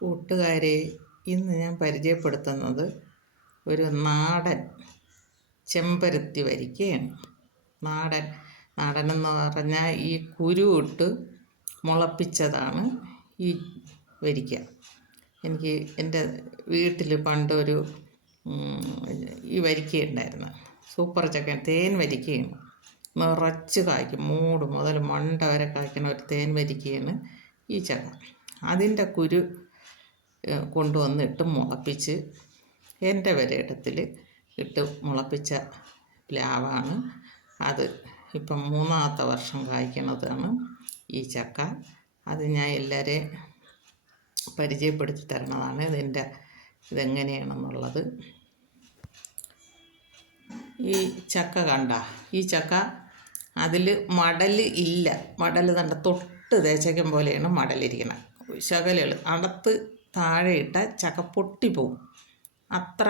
കൂട്ടുകാരെ, ഇന്ന് ഞാൻ പരിചയപ്പെടുത്തുന്നത് ഒരു നാടൻ ചെമ്പരത്തി വരിക്കയാണ്. നാടനെന്ന് പറഞ്ഞാൽ ഈ കുരു ഇട്ട് മുളപ്പിച്ചതാണ് ഈ വരിക്ക. എനിക്ക് എൻ്റെ വീട്ടിൽ പണ്ടൊരു ഈ വരിക്കയുണ്ടായിരുന്നു. സൂപ്പർ ചക്ക, തേൻ വരിക്കയാണ്. നിറച്ച് കായ്ക്കും, മൂട് മുതൽ മണ്ട വരെ കായ്ക്കുന്ന ഒരു തേൻ വരിക്കയാണ് ഈ ചക്ക. അതിൻ്റെ കുരു കൊണ്ടുവന്നിട്ട് മുളപ്പിച്ച് എൻ്റെ വരയിടത്തിൽ ഇട്ട് മുളപ്പിച്ച പ്ലാവാണ് അത്. ഇപ്പം 3ാമത്തെ വർഷം കായ്ക്കുന്നതാണ് ഈ ചക്ക. അത് ഞാൻ എല്ലാവരെയും പരിചയപ്പെടുത്തി തരണതാണ് ഇതെങ്ങനെയാണെന്നുള്ളത്. ഈ ചക്ക കണ്ട, ഈ ചക്ക അതിൽ മടൽ ഇല്ല. മടൽ കണ്ട തൊട്ട് തേച്ചയ്ക്കും പോലെയാണ് മടലിരിക്കണം. ശകലുകൾ അടത്ത് താഴെയിട്ട ചക്ക പൊട്ടിപ്പോവും. അത്ര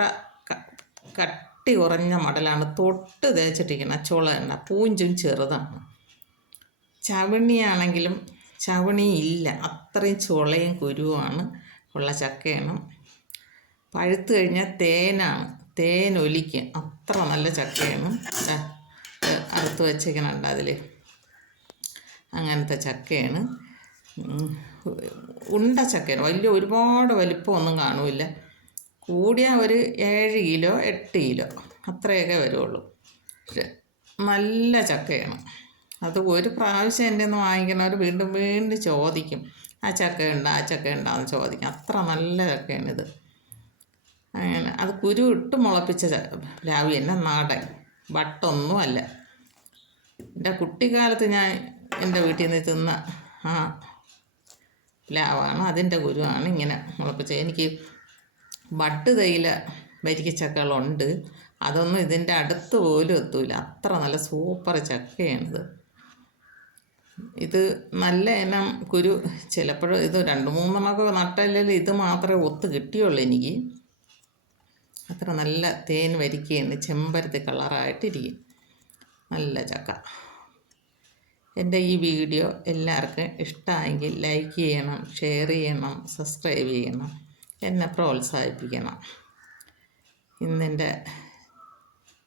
കട്ടി കുറഞ്ഞ മടലാണ്. തൊട്ട് തേച്ചിട്ടിരിക്കണം. ചുള എണ്ണ പൂഞ്ചും ചെറുതാണ്. ചവണിയാണെങ്കിലും ചവണി ഇല്ല, അത്രയും ചുളയും കുരുവാണ് ഉള്ള ചക്കയാണ്. പഴുത്ത് കഴിഞ്ഞാൽ തേനൊലിക്കും, അത്ര നല്ല ചക്കയാണ്. അറുത്ത് വെച്ചേക്കണുണ്ട് അതിൽ. അങ്ങനത്തെ ചക്കയാണ്. ഉണ്ട ചക്കയാണ്. ഒരുപാട് വലിപ്പമൊന്നും കാണില്ല. കൂടിയ ഒരു 7 കിലോ 8 കിലോ അത്രയൊക്കെ വരുള്ളൂ. നല്ല ചക്കയാണ്. അത് ഒരു പ്രാവശ്യം എൻ്റെ നിന്ന് വാങ്ങിക്കുന്നവർ വീണ്ടും വീണ്ടും ചോദിക്കും, ആ ചക്ക ഉണ്ടാന്ന് ചോദിക്കും. അത്ര നല്ല ചക്കയാണിത്. അങ്ങനെ അത് കുരു ഇട്ട് മുളപ്പിച്ച പ്ലാവ് തന്നെ, നാടൻ, ബട്ടൊന്നും അല്ല. എൻ്റെ കുട്ടിക്കാലത്ത് ഞാൻ എൻ്റെ വീട്ടിൽ നിന്ന് തിന്ന ആ പ്ലാവാണ്. അതിൻ്റെ കുരുവാണ് ഇങ്ങനെ മുളപ്പിച്ചത്. എനിക്ക് ബട്ട് തേയില വരിക്കച്ചക്കകളുണ്ട്, അതൊന്നും ഇതിൻ്റെ അടുത്ത് പോലും എത്തൂല. അത്ര നല്ല സൂപ്പർ ചക്കയാണിത്. ഇത് നല്ല ഇനം കുരു. ചിലപ്പോഴും ഇത് 2-3 നട്ടല്ലെങ്കിൽ ഇത് മാത്രമേ ഒത്ത് കിട്ടിയുള്ളൂ എനിക്ക്. അത്ര നല്ല തേൻ വരിക്കയാണ്. ചെമ്പരത്തി കളറായിട്ടിരിക്കും. നല്ല ചക്ക. എൻ്റെ ഈ വീഡിയോ എല്ലാവർക്കും ഇഷ്ടമായെങ്കിൽ ലൈക്ക് ചെയ്യണം, ഷെയർ ചെയ്യണം, സബ്സ്ക്രൈബ് ചെയ്യണം, എന്നെ പ്രോത്സാഹിപ്പിക്കണം. ഇന്നെൻ്റെ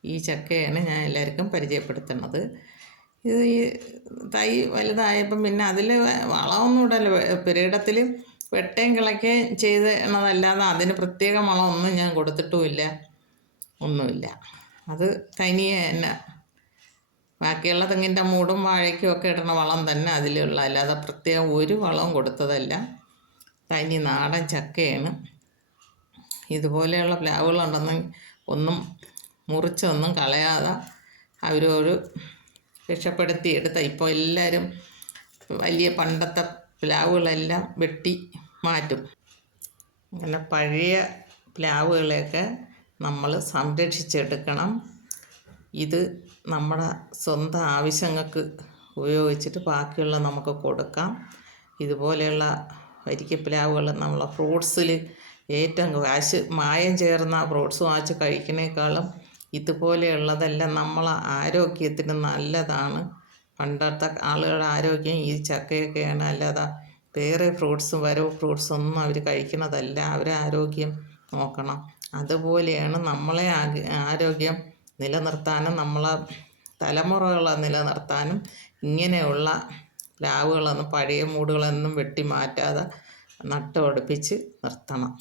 ഈ ചക്കയാണ് ഞാൻ എല്ലാവർക്കും പരിചയപ്പെടുത്തുന്നത്. ഇത് ഈ തൈ വലുതായപ്പം പിന്നെ അതിൽ വളമൊന്നും ഇടല്ല. പുരയിടത്തിൽ വെട്ടയും കിളയ്ക്കുകയും ചെയ്തതല്ലാതെ അതിന് പ്രത്യേക വളമൊന്നും ഞാൻ കൊടുത്തിട്ടുമില്ല, ഒന്നുമില്ല. അത് തനിയെ തന്നെ ബാക്കിയുള്ള തെങ്ങിൻ്റെ മൂടും വാഴയ്ക്കും ഒക്കെ ഇടുന്ന വളം തന്നെ അതിലുള്ള, അല്ലാതെ പ്രത്യേകം ഒരു വളവും കൊടുത്തതല്ല. തനി നാടൻ ചക്കയാണ്. ഇതുപോലെയുള്ള പ്ലാവുകളുണ്ടെന്ന് മുറിച്ചൊന്നും കളയാതെ അവരോട് രക്ഷപ്പെടുത്തി എടുത്ത. ഇപ്പോൾ എല്ലാവരും വലിയ പണ്ടത്തെ പ്ലാവുകളെല്ലാം വെട്ടി മാറ്റും. അങ്ങനെ പഴയ പ്ലാവുകളെയൊക്കെ നമ്മൾ സംരക്ഷിച്ചെടുക്കണം. ഇത് നമ്മുടെ സ്വന്തം ആവശ്യങ്ങൾക്ക് ഉപയോഗിച്ചിട്ട് ബാക്കിയുള്ള നമുക്ക് കൊടുക്കാം. ഇതുപോലെയുള്ള വരിക്കപ്ലാവുകൾ നമ്മളെ ഫ്രൂട്ട്സിൽ ഏറ്റവും മായം ചേർന്ന ഫ്രൂട്ട്സ് വാങ്ങിച്ച് കഴിക്കുന്നതിനേക്കാളും ഇതുപോലെയുള്ളതെല്ലാം നമ്മളെ ആരോഗ്യത്തിന് നല്ലതാണ്. പണ്ടത്തെ ആളുകളുടെ ആരോഗ്യം ഈ ചക്കയൊക്കെയാണ്. അല്ലാതെ വേറെ വരവ് ഫ്രൂട്ട്സൊന്നും അവർ കഴിക്കുന്നതല്ല. അവരെ ആരോഗ്യം നോക്കണം. അതുപോലെയാണ് നമ്മളെ ആരോഗ്യം നിലനിർത്താനും നമ്മളെ തലമുറകളെ നിലനിർത്താനും ഇങ്ങനെയുള്ള പ്ലാവുകളൊന്നും പഴയ മൂടുകളൊന്നും വെട്ടി മാറ്റാതെ നട്ടുപിടിപ്പിച്ച് നിർത്തണം.